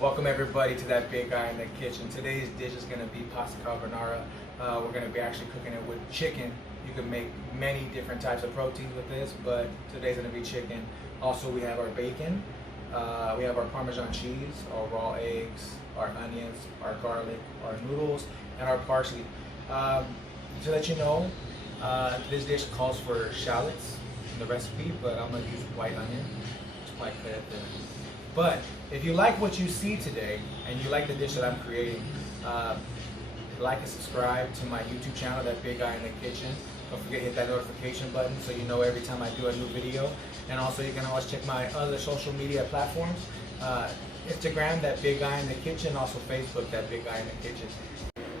Welcome everybody to That Big Guy in the Kitchen. Today's dish is going to be pasta carbonara. We're going to be actually cooking it with chicken. You can make many different types of proteins with this, but today's going to be chicken. Also, we have our bacon, we have our Parmesan cheese, our raw eggs, our onions, our garlic, our noodles, and our parsley. To let you know, this dish calls for shallots in the recipe, but I'm going to use white onion. It's quite cut at there. But if you like what you see today and you like the dish that I'm creating, like and subscribe to my YouTube channel, That Big Guy in the Kitchen. Don't forget to hit that notification button so you know every time I do a new video. And also you can always check my other social media platforms. Instagram, That Big Guy in the Kitchen. Also Facebook, That Big Guy in the Kitchen.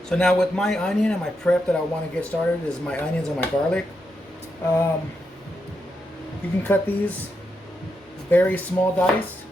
So now with my onion and my prep that I want to get started is my onions and my garlic. You can cut these very small dice.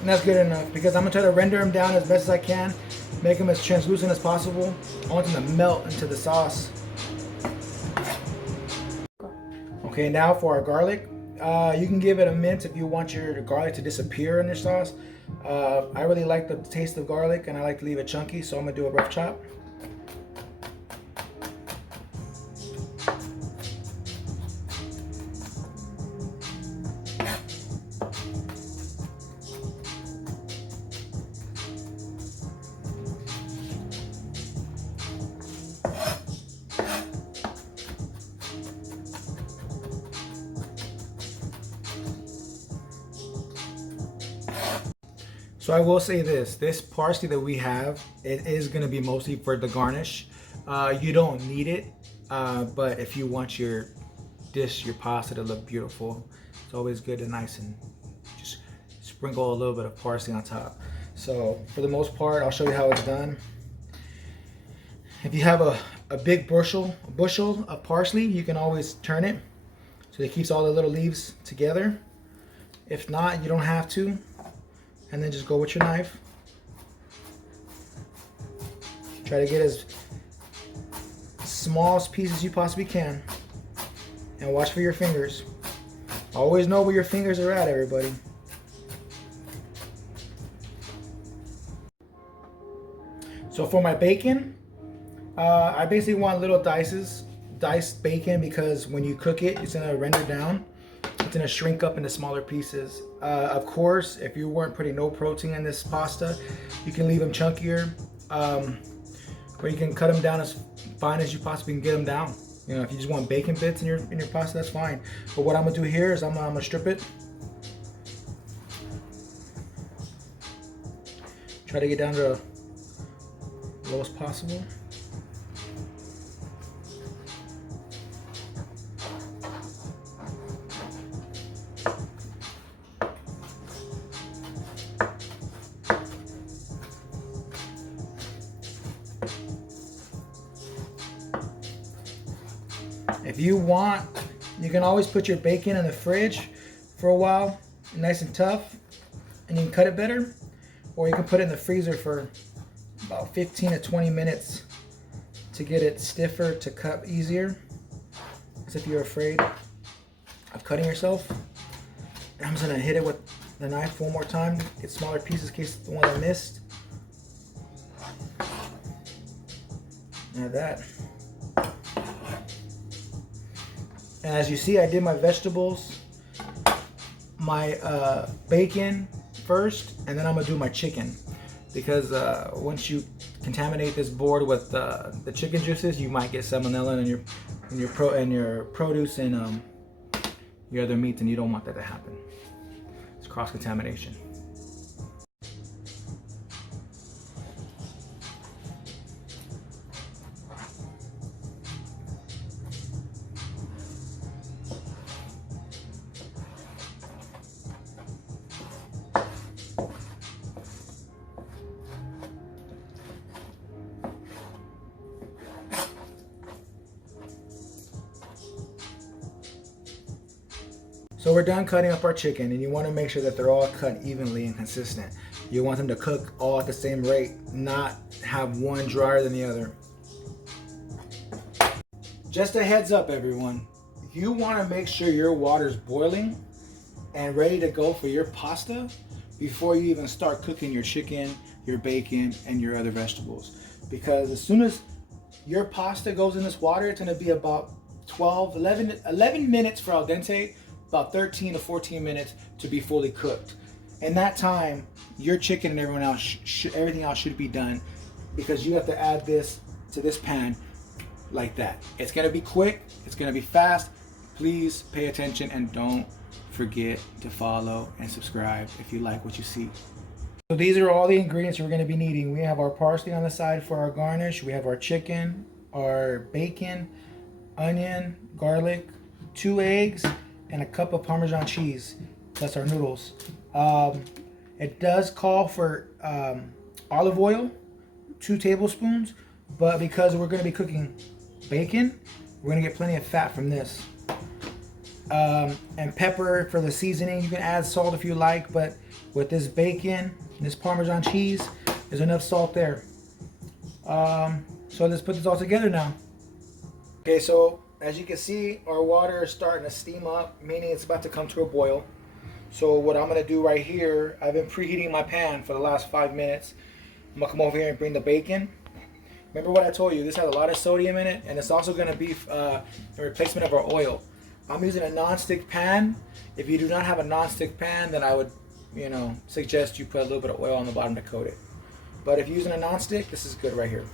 And that's good enough because I'm going to try to render them down as best as I can, make them as translucent as possible. I want them to melt into the sauce. Okay, now for our garlic. You can give it a mint if you want your garlic to disappear in your sauce. I really like the taste of garlic and I like to leave it chunky, so I'm going to do a rough chop. So I will say this parsley that we have, it is going to be mostly for the garnish. You don't need it, but if you want your dish, your pasta to look beautiful, it's always good and nice and just sprinkle a little bit of parsley on top. So for the most part, I'll show you how it's done. If you have a big bushel of parsley, you can always turn it so it keeps all the little leaves together. If not, you don't have to. And then just go with your knife. Try to get as small pieces as you possibly can. And watch for your fingers. Always know where your fingers are at, everybody. So for my bacon, I basically want little diced bacon, because when you cook it, it's gonna render down. It's gonna shrink up into smaller pieces. Of course, if you weren't putting no protein in this pasta, you can leave them chunkier, or you can cut them down as fine as you possibly can get them down. You know, if you just want bacon bits in your pasta, that's fine. But what I'm gonna do here is I'm gonna strip it. Try to get down to the lowest possible. If you want, you can always put your bacon in the fridge for a while, nice and tough, and you can cut it better. Or you can put it in the freezer for about 15 to 20 minutes to get it stiffer, to cut easier, as if you're afraid of cutting yourself. And I'm just gonna hit it with the knife one more time, get smaller pieces in case the one I missed. Like that. And as you see, I did my vegetables, my bacon first, and then I'm gonna do my chicken, because once you contaminate this board with the chicken juices, you might get salmonella in your produce and your other meats, and you don't want that to happen. It's cross contamination. So we're done cutting up our chicken, and you want to make sure that they're all cut evenly and consistent. You want them to cook all at the same rate, not have one drier than the other. Just a heads up, everyone. You want to make sure your water's boiling and ready to go for your pasta before you even start cooking your chicken, your bacon, and your other vegetables. Because as soon as your pasta goes in this water, it's going to be about 11 minutes for al dente, about 13 to 14 minutes to be fully cooked. In that time, your chicken and everyone else, everything else should be done, because you have to add this to this pan like that. It's going to be quick. It's going to be fast. Please pay attention and don't forget to follow and subscribe if you like what you see. So these are all the ingredients we're going to be needing. We have our parsley on the side for our garnish. We have our chicken, our bacon, onion, garlic, 2 eggs, and a cup of Parmesan cheese, plus our noodles. It does call for olive oil, 2 tablespoons, but because we're going to be cooking bacon, we're going to get plenty of fat from this. And pepper for the seasoning. You can add salt if you like, but with this bacon, this Parmesan cheese, there's enough salt there. So let's put this all together now. Okay, so as you can see, our water is starting to steam up, meaning it's about to come to a boil. So what I'm going to do right here, I've been preheating my pan for the last 5 minutes. I'm going to come over here and bring the bacon. Remember what I told you, this has a lot of sodium in it, and it's also going to be a replacement of our oil. I'm using a non-stick pan. If you do not have a non-stick pan, then I would, suggest you put a little bit of oil on the bottom to coat it. But if you're using a non-stick, this is good right here.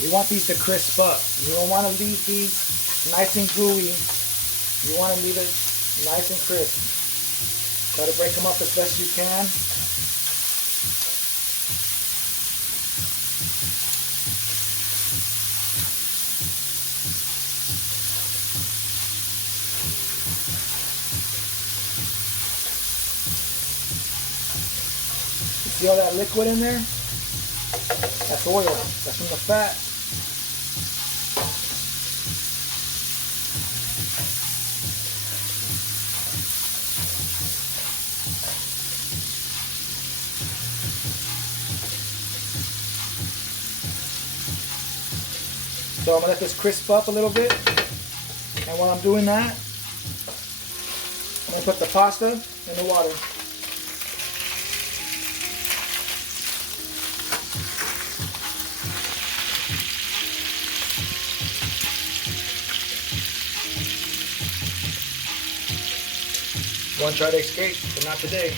You want these to crisp up. You don't want to leave these nice and gooey. You want to leave it nice and crisp. Try to break them up as best you can. You see all that liquid in there? That's oil. That's from the fat. So I'm going to let this crisp up a little bit. And while I'm doing that, I'm going to put the pasta in the water. One tried to escape, but not today.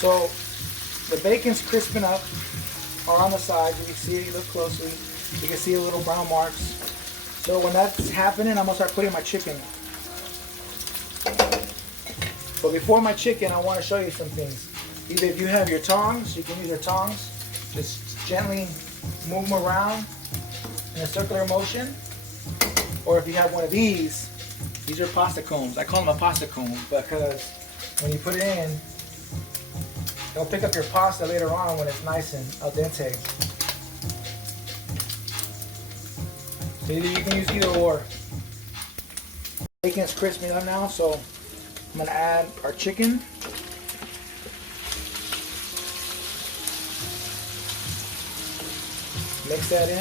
So the bacon's crisping up, or on the sides. You can see it, you look closely. You can see the little brown marks. So when that's happening, I'm gonna start putting my chicken. But before my chicken, I want to show you some things. Either if you have your tongs, you can use your tongs. Just gently move them around in a circular motion. Or if you have one of these are pasta combs. I call them a pasta comb because when you put it in, it'll pick up your pasta later on when it's nice and al dente. So you can use either or. Bacon's crisping up now, so I'm going to add our chicken. Mix that in.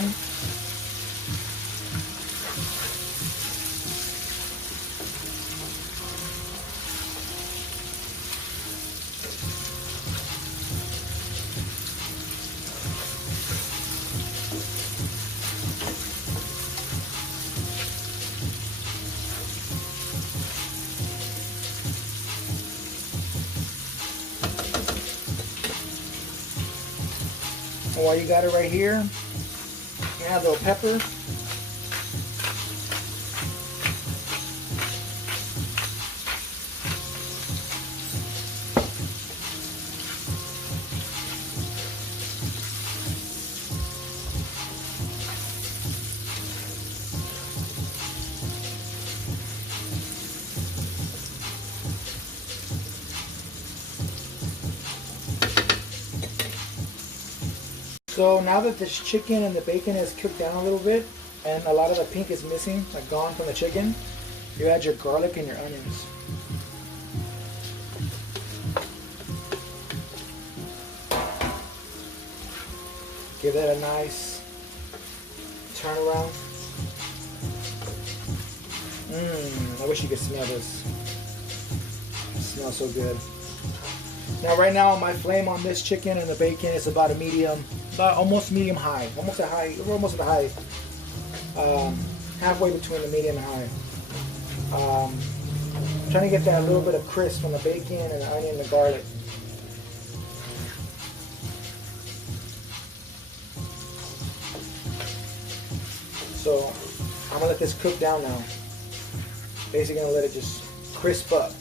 And while you got it right here, add a little pepper. So now that this chicken and the bacon is cooked down a little bit, and a lot of the pink is missing, like gone from the chicken, you add your garlic and your onions. Give that a nice turn around. I wish you could smell this. It smells so good. Now right now my flame on this chicken and the bacon is about a medium, about almost medium high. Almost at high, we're almost at the high. Halfway between the medium and high. I'm trying to get that little bit of crisp from the bacon and the onion and the garlic. So I'm gonna let this cook down now. Basically gonna let it just crisp up.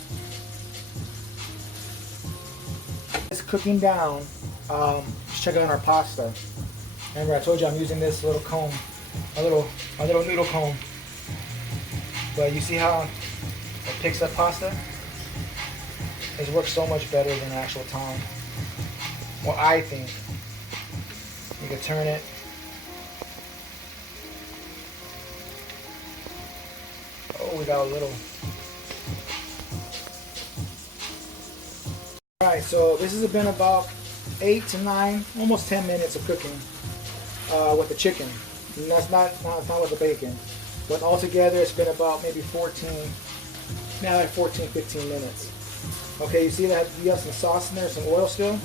It's cooking down. Just check out our pasta. Remember I told you I'm using this little comb, a little noodle comb. But you see how it picks up pasta? It works so much better than an actual tong. Well, I think. You can turn it. Oh, we got a little. Alright, so this has been about 8 to 9, almost 10 minutes of cooking with the chicken. And that's not with the bacon. But altogether it's been about maybe 14, 15 minutes. Okay, you see that you have some sauce in there, some oil still?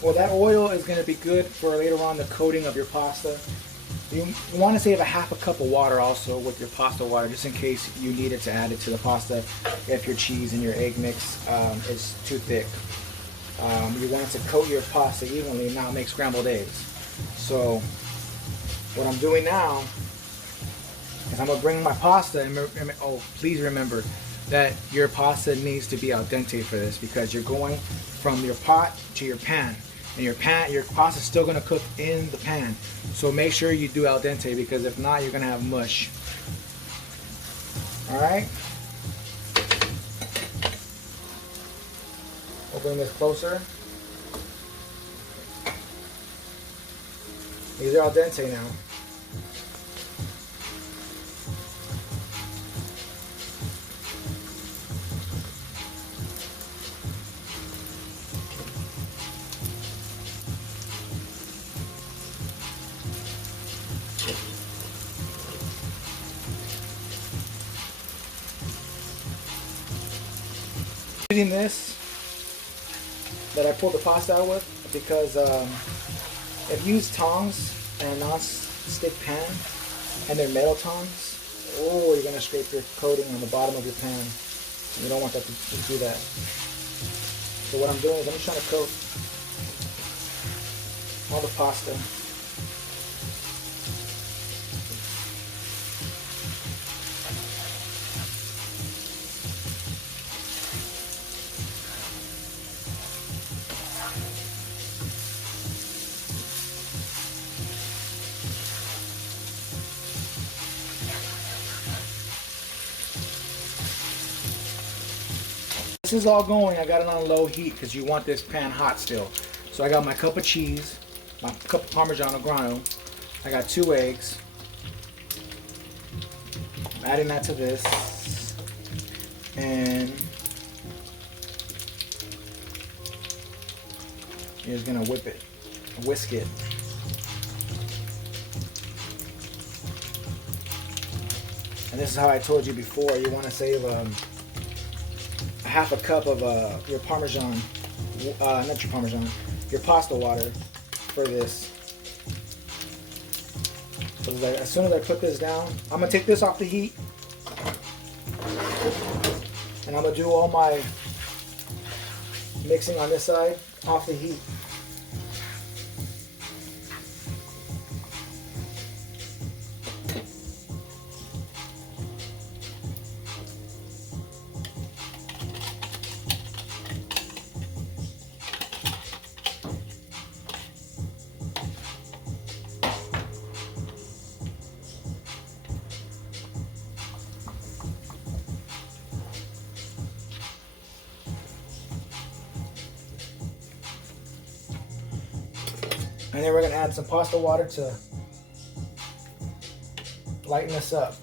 Well, that oil is going to be good for later on the coating of your pasta. You want to save a half a cup of water also with your pasta water, just in case you needed to add it to the pasta if your cheese and your egg mix is too thick. You want to coat your pasta evenly and not make scrambled eggs. So what I'm doing now is I'm going to bring my pasta, and please remember that your pasta needs to be al dente for this, because you're going from your pot to your pan. And your pasta is still going to cook in the pan. So make sure you do al dente, because if not, you're going to have mush. Alright? We'll bring this closer. These are al dente now. Using this that I pulled the pasta out with, because if you use tongs and a non-stick pan and they're metal tongs, oh, you're going to scrape your coating on the bottom of your pan. You don't want that to do that. So what I'm doing is I'm just trying to coat all the pasta. This is all going. I got it on low heat because you want this pan hot still. So I got my cup of cheese, my cup of Parmigiano Grano. I got 2 eggs. I'm adding that to this. And you're just gonna whisk it. And this is how I told you before, you want to save half a cup of your Parmesan, not your Parmesan, your pasta water for this. So as soon as I put this down, I'm going to take this off the heat. And I'm going to do all my mixing on this side off the heat. And then we're going to add some pasta water to lighten this up.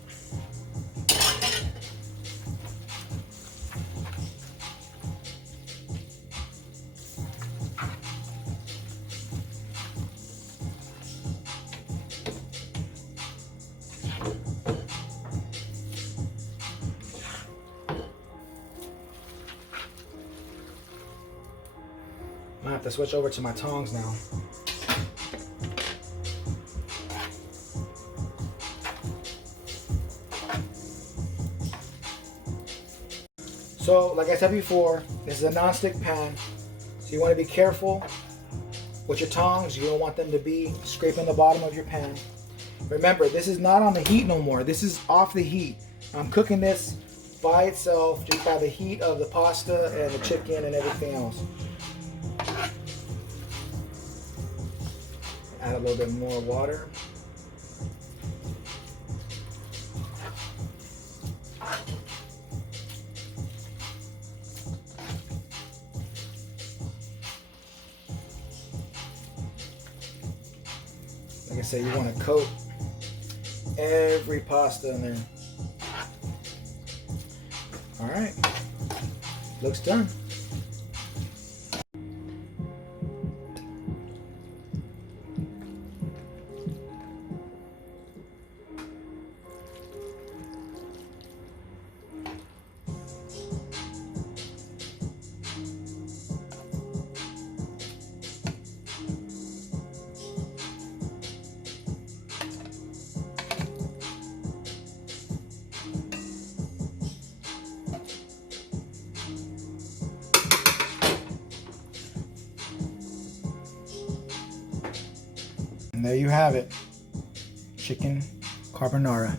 I have to switch over to my tongs now. So, like I said before, this is a non-stick pan, so you want to be careful with your tongs. You don't want them to be scraping the bottom of your pan. Remember, this is not on the heat no more. This is off the heat. I'm cooking this by itself, just by the heat of the pasta and the chicken and everything else. Add a little bit more water. Like I said, you want to coat every pasta in there. All right, looks done. And there you have it, chicken carbonara.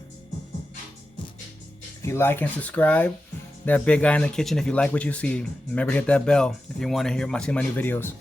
If you like and subscribe, that big guy in the kitchen, if you like what you see, remember to hit that bell if you want to see my new videos.